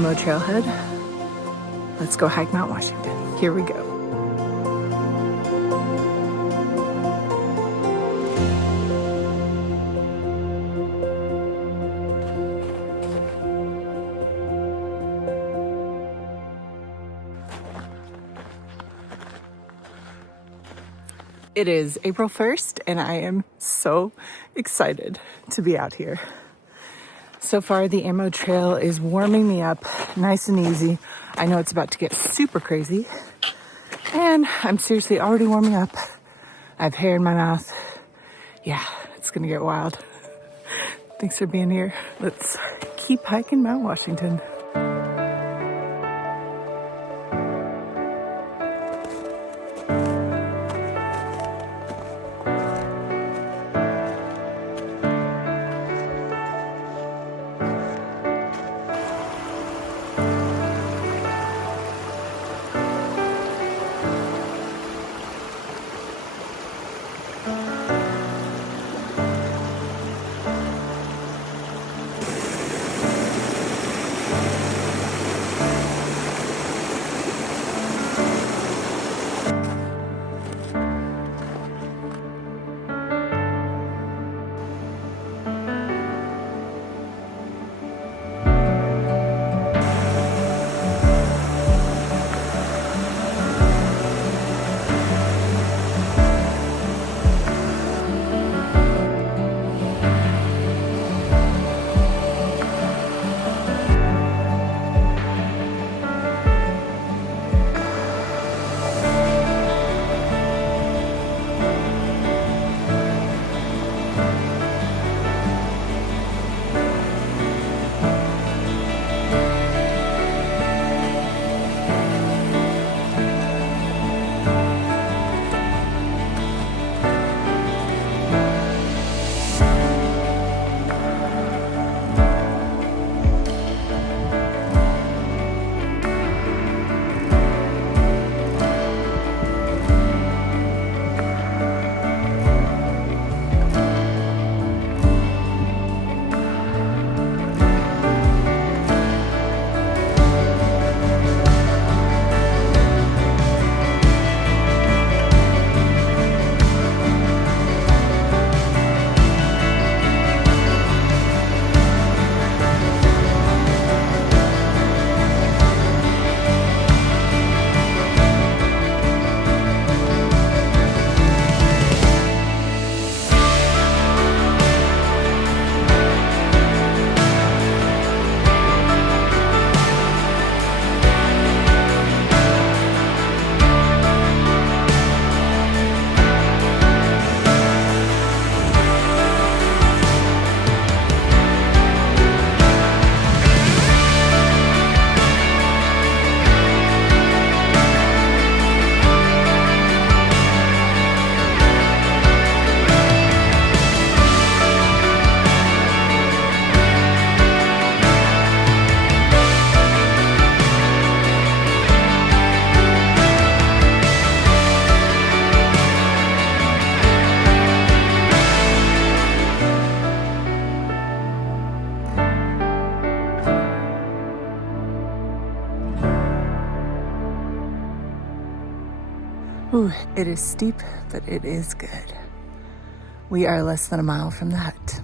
Ammo trailhead. Let's go hike Mount Washington. Here we go. It is April 1st and I am so excited to be out here. So far the Ammo Trail is warming me up nice and easy. I know it's about to get super crazy and I'm seriously already warming up. I have hair in my mouth. Yeah, it's gonna get wild. Thanks for being here. Let's keep hiking Mount Washington. Ooh, it is steep, but it is good. We are less than a mile from the hut.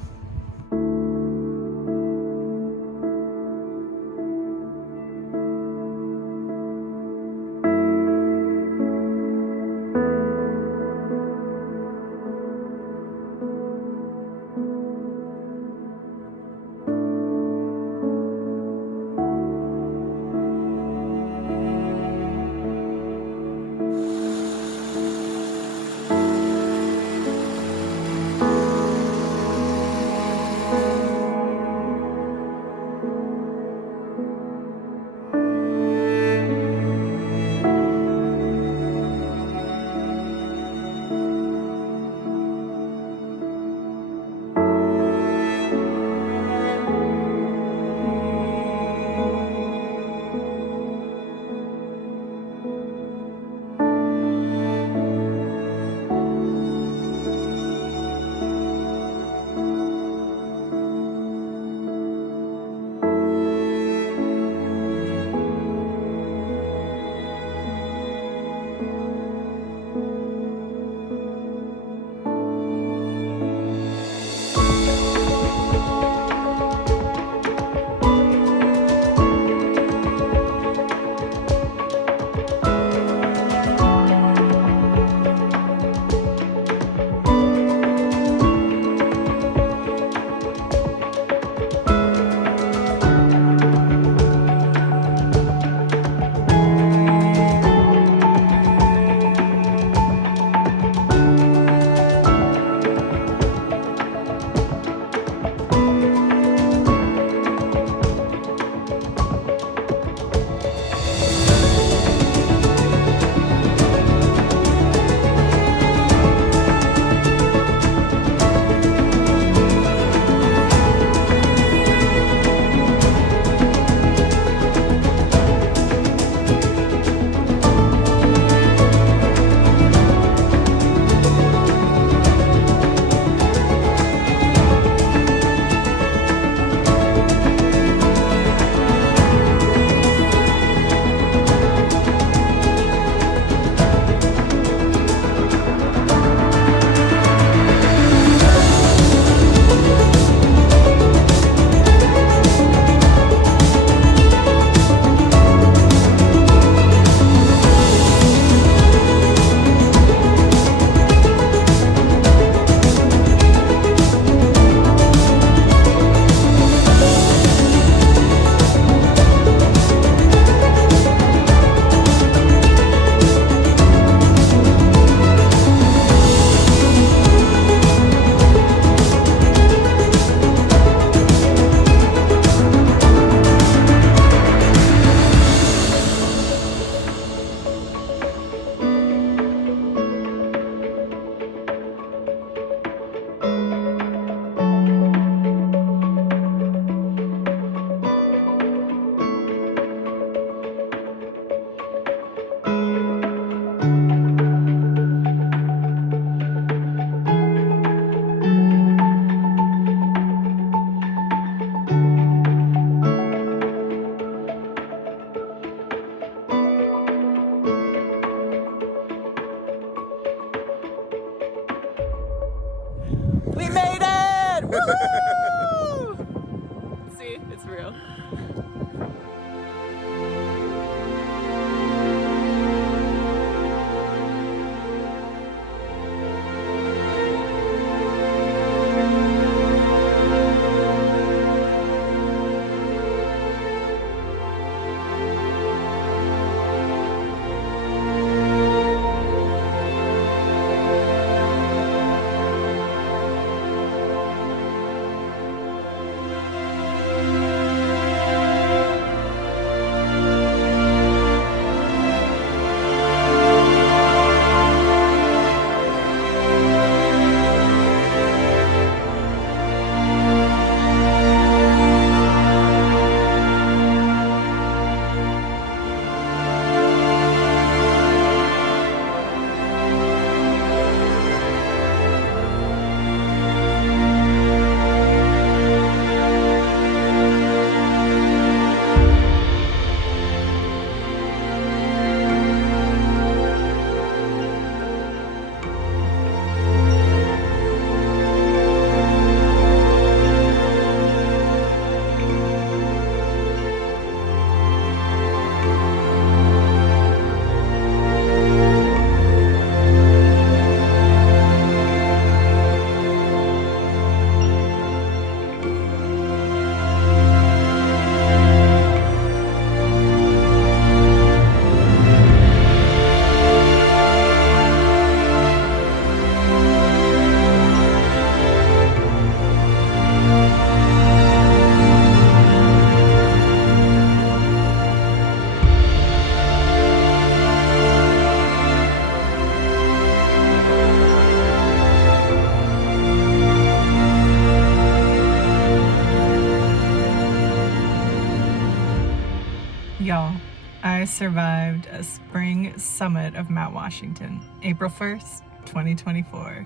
Y'all, I survived a spring summit of Mount Washington, April 1st, 2024.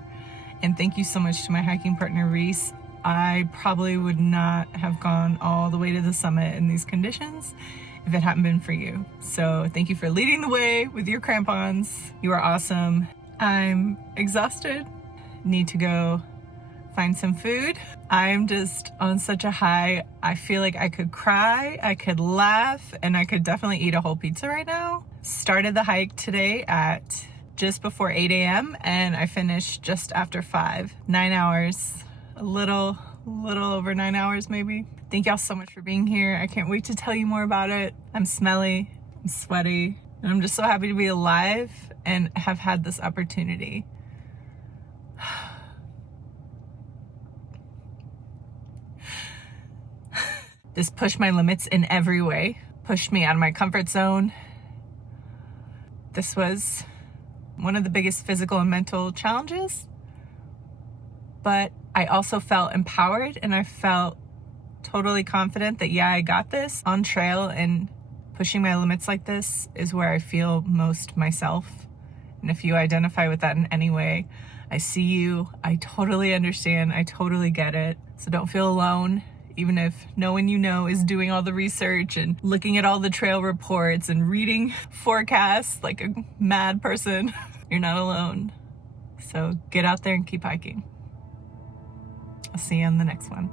And thank you so much to my hiking partner, Rhys. I probably would not have gone all the way to the summit in these conditions if it hadn't been for you. So thank you for leading the way with your crampons. You are awesome. I'm exhausted, need to go find some food. I'm just on such a high. I feel like I could cry, I could laugh, and I could definitely eat a whole pizza right now. Started the hike today at just before 8 a.m. and I finished just after 5. 9 hours, a little over 9 hours maybe. Thank y'all so much for being here. I can't wait to tell you more about it. I'm smelly, I'm sweaty, and I'm just so happy to be alive and have had this opportunity. This pushed my limits in every way, pushed me out of my comfort zone. This was one of the biggest physical and mental challenges, but I also felt empowered and I felt totally confident that, yeah, I got this. On trail and pushing my limits like this is where I feel most myself. And if you identify with that in any way, I see you, I totally understand, I totally get it. So don't feel alone. Even if no one you know is doing all the research and looking at all the trail reports and reading forecasts like a mad person, you're not alone. So get out there and keep hiking. I'll see you on the next one.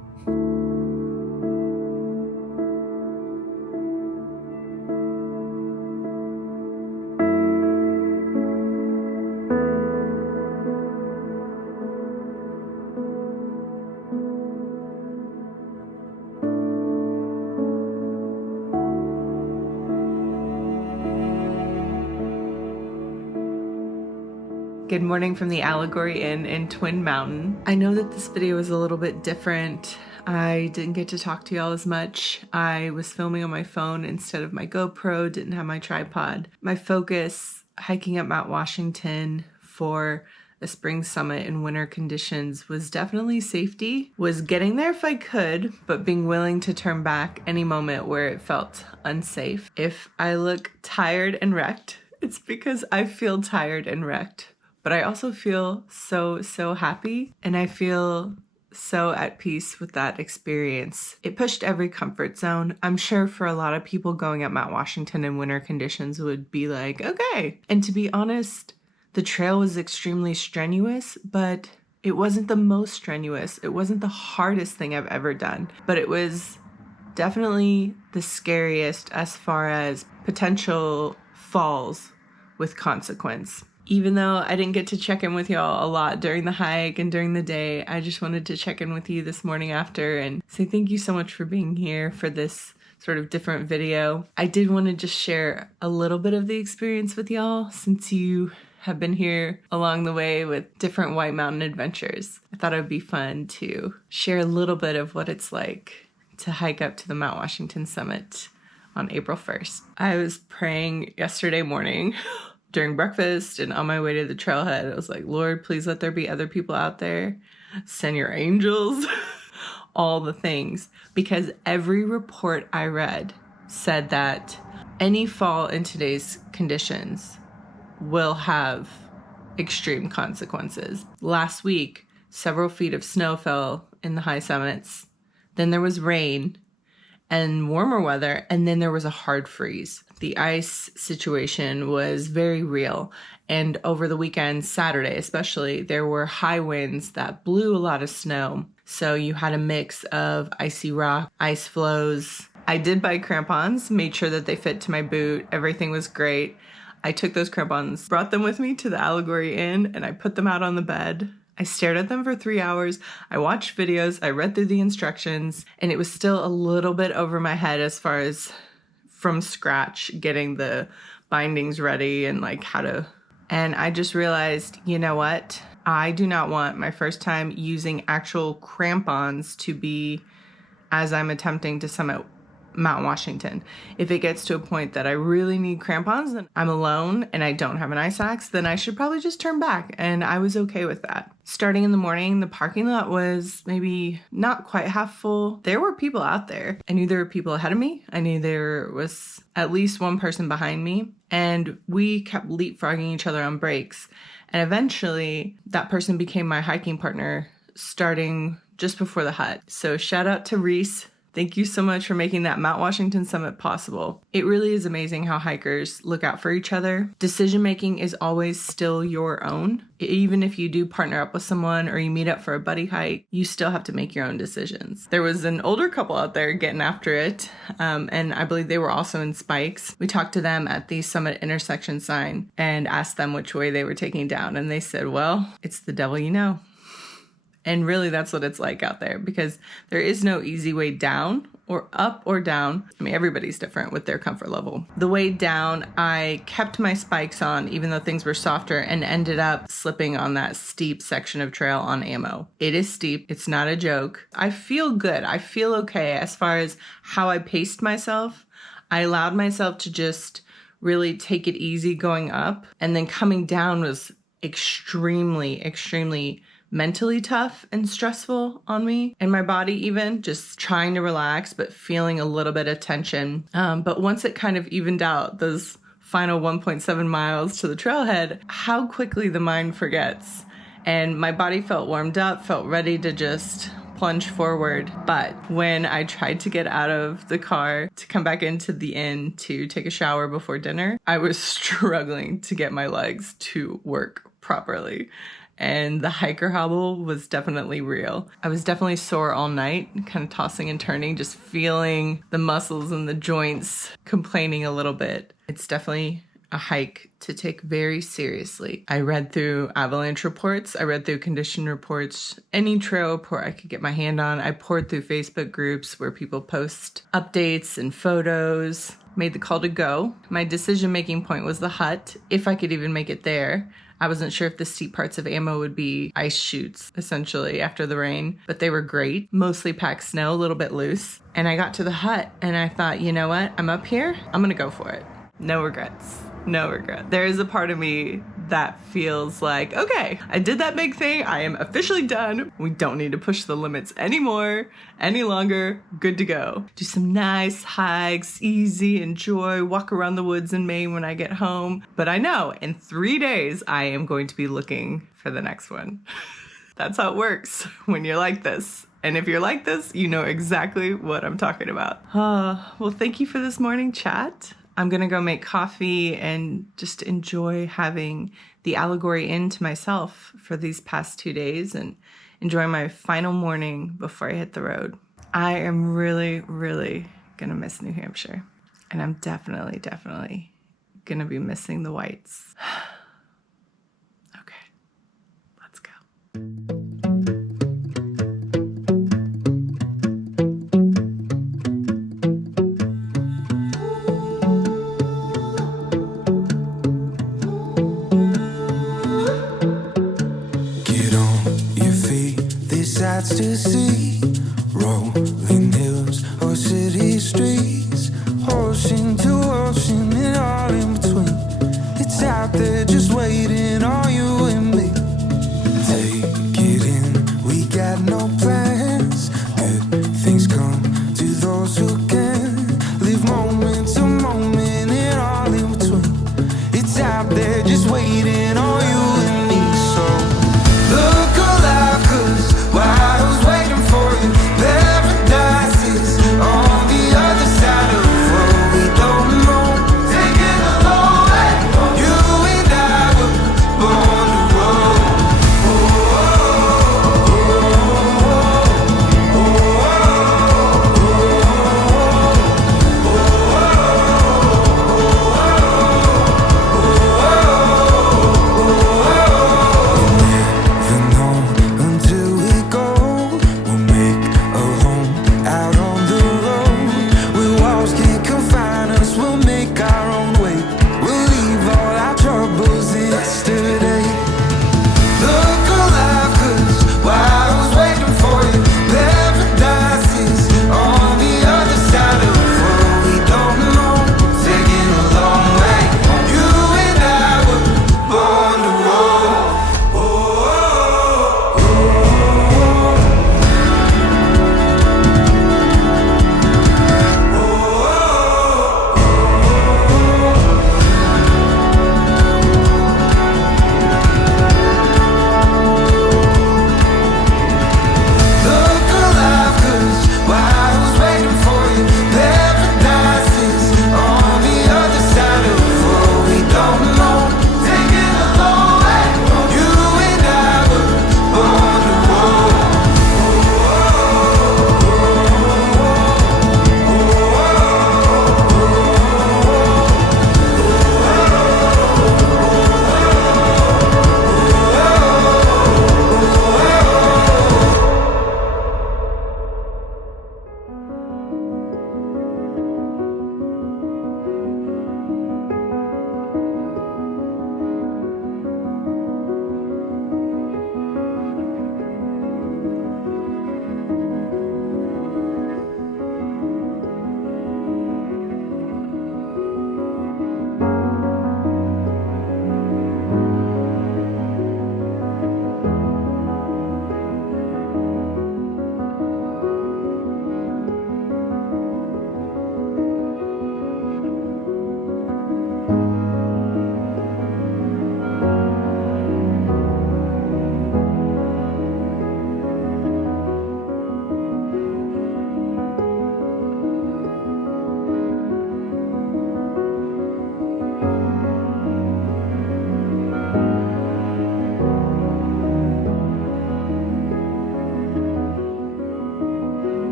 Good morning from the Allegory Inn in Twin Mountain. I know that this video is a little bit different. I didn't get to talk to y'all as much. I was filming on my phone instead of my GoPro, didn't have my tripod. My focus hiking up Mount Washington for a spring summit in winter conditions was definitely safety, was getting there if I could, but being willing to turn back any moment where it felt unsafe. If I look tired and wrecked, it's because I feel tired and wrecked. But I also feel so happy, and I feel so at peace with that experience. It pushed every comfort zone. I'm sure for a lot of people going up Mount Washington in winter conditions would be like, okay. And to be honest, the trail was extremely strenuous, but it wasn't the most strenuous. It wasn't the hardest thing I've ever done, but it was Definitely the scariest as far as potential falls with consequence. Even though I didn't get to check in with y'all a lot during the hike and during the day, I just wanted to check in with you this morning after and say thank you so much for being here for this sort of different video. I did want to just share a little bit of the experience with y'all since you have been here along the way with different White Mountain adventures. I thought it would be fun to share a little bit of what it's like to hike up to the Mount Washington summit on April 1st. I was praying yesterday morning during breakfast and on my way to the trailhead. I was like, Lord, please let there be other people out there. Send your angels, all the things. Because every report I read said that any fall in today's conditions will have extreme consequences. Last week, several feet of snow fell in the high summits. Then there was rain and warmer weather, and then there was a hard freeze. The ice situation was very real. And over the weekend, Saturday especially, there were high winds that blew a lot of snow. So you had a mix of icy rock, ice flows. I did buy crampons, made sure that they fit to my boot. Everything was great. I took those crampons, brought them with me to the Allegory Inn, and I put them out on the bed. I stared at them for 3 hours. I watched videos. I read through the instructions, and it was still a little bit over my head as far as from scratch getting the bindings ready and like how to. And I just realized, you know what? I do not want my first time using actual crampons to be as I'm attempting to summit Mount Washington. If it gets to a point that I really need crampons and I'm alone and I don't have an ice axe, then I should probably just turn back. And I was okay with that. Starting in the morning, the parking lot was maybe not quite half full. There were people out there. I knew there were people ahead of me. I knew there was at least one person behind me. And we kept leapfrogging each other on breaks. And eventually that person became my hiking partner starting just before the hut. So shout out to Rhys. Thank you so much for making that Mount Washington summit possible. It really is amazing how hikers look out for each other. Decision making is always still your own. Even if you do partner up with someone or you meet up for a buddy hike, you still have to make your own decisions. There was an older couple out there getting after it, and I believe they were also in spikes. We talked to them at the summit intersection sign and asked them which way they were taking down, and they said, well, it's the devil you know. And really, that's what it's like out there because there is no easy way down or up or down. I mean, everybody's different with their comfort level. The way down, I kept my spikes on even though things were softer and ended up slipping on that steep section of trail on ammo. It is steep. It's not a joke. I feel good. I feel okay as far as how I paced myself. I allowed myself to just really take it easy going up. And then coming down was extremely mentally tough and stressful on me and my body even, just trying to relax but feeling a little bit of tension. But once it kind of evened out, those final 1.7 miles to the trailhead, how quickly the mind forgets. And my body felt warmed up, felt ready to just plunge forward. But when I tried to get out of the car to come back into the inn to take a shower before dinner, I was struggling to get my legs to work properly. And the hiker hobble was definitely real. I was definitely sore all night, kind of tossing and turning, just feeling the muscles and the joints complaining a little bit. It's definitely a hike to take very seriously. I read through avalanche reports. I read through condition reports, any trail report I could get my hand on. I poured through Facebook groups where people post updates and photos, made the call to go. My decision-making point was the hut, if I could even make it there. I wasn't sure if the steep parts of Ammo would be ice chutes, essentially, after the rain, but they were great. Mostly packed snow, a little bit loose. And I got to the hut, and I thought, you know what? I'm up here. I'm going to go for it. No regrets. No regret. There is a part of me that feels like, okay, I did that big thing. I am officially done. We don't need to push the limits anymore, any longer. Good to go. Do some nice hikes, easy, enjoy, walk around the woods in Maine when I get home. But I know in 3 days, I am going to be looking for the next one. That's how it works when you're like this. And if you're like this, you know exactly what I'm talking about. Well, thank you for this morning chat. I'm going to go make coffee and just enjoy having the Allegory Inn to myself for these past 2 days and enjoy my final morning before I hit the road. I am really, really gonna miss New Hampshire. And I'm definitely gonna be missing the whites. Okay, let's go. Get on your feet, there's sights to see. Rolling hills or city streets, ocean to ocean and all in between. It's out there just waiting on you and me. Take it in, we got no plans. Good things come to those who can. Live moment to moment and all in between. It's out there just waiting on you and me. So look alive, 'cause while I was waiting for you, paradise is on the other side of the road. We don't know, taking a long way. You and I were born to roll. Never know until we go. We'll make a home out on the road. Where walls can't confine us, we'll make our own way. We'll leave all our troubles yesterday. Look alive, 'cause while I was waiting for you, paradise is on the other side of the road. We don't know, taking a long way. You and I were born to roll. Look alive, 'cause while I was waiting for you, paradise is on the other side of the road. We don't know, taking a long way. You and I were born to roll.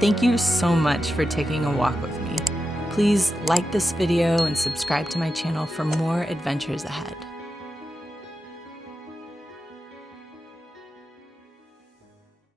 Thank you so much for taking a walk with me. Please like this video and subscribe to my channel for more adventures ahead.